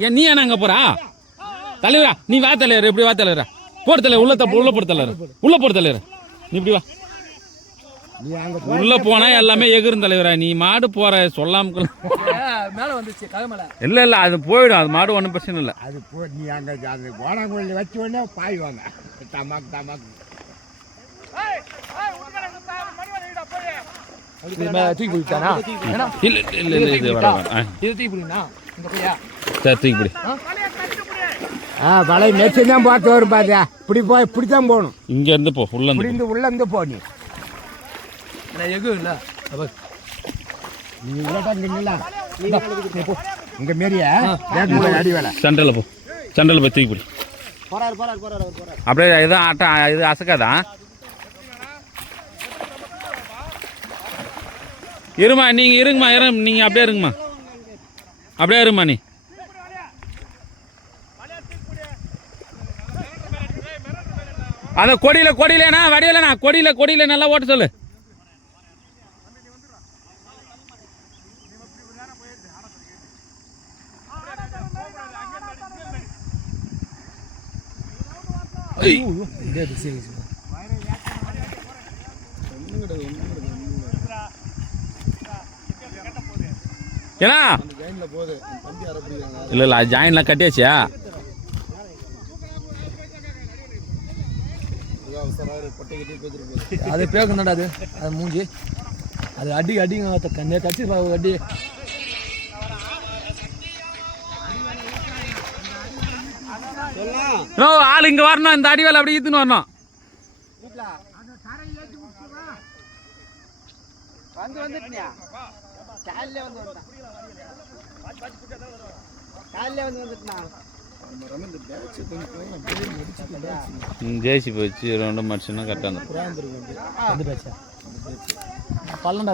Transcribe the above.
நீ ஏன்னா அங்க போறா தலைவரா? நீ வா தலைவர், இப்படி வா தலைவரா. போடு தலைவர், உள்ள போடு தலைவர், உள்ள போடு தலைவர். நீ இப்படி வா. உள்ள போனா எல்லாமே எகிரும் தலைவரா. நீ மாடு போற சொல்லாம மேல வந்துச்சு ககமல. இல்ல இல்ல, அது போயிடும். அது மாடு ஒன்றும் பிரச்சனை இல்லை. அது போ. நீ அங்க அந்த கோணாங்குள்ள வச்ச உடனே பாய்வாங்க. Damac Damac. தூக்கி போயிட்டானா? இல்ல இல்ல இல்ல, இது வர இது தூக்கி போடுனா இந்த பையா. சரி தூக்கி போடு. வலை மேய்ச்சி தான் பார்த்து வரும் பாரு. இப்படி போய் இப்படி தான் போகணும். இங்க இருந்து போ, உள்ள இருந்து உள்ள இருந்து போ. நீ எகும் இல்ல நீ உள்ளடா இங்க மேரிய அடி வேலை. சண்டல போ, சண்டல போய் தூக்கி போடு. அப்படியே இதான் ஆட்டம். இது அசக்காதான். இருமா, நீங்க இருங்கம்மா, நீங்க அப்படியே இருங்கம்மா, அப்படியே இருங்கம்மா. நீ அந்த கொடியிலண்ணா வடியிலண்ணா கொடியில நல்லா ஓட்ட சொல்லு. ஏன்னா இல்ல இல்ல, ஜாயின்லாம் கட்டியாச்சியா? அது பேக்கணும்டா. அது மூஞ்சி அது அடிங்க நேற்று அடிச்சு அடி. ஆள் இங்க வரணும். இந்த அடி வேலை அப்படி ஈத்துன்னு வரணும். ஜேசி போச்சு ரெண்டு மனுஷனா கரெக்டாக. பல்லண்டா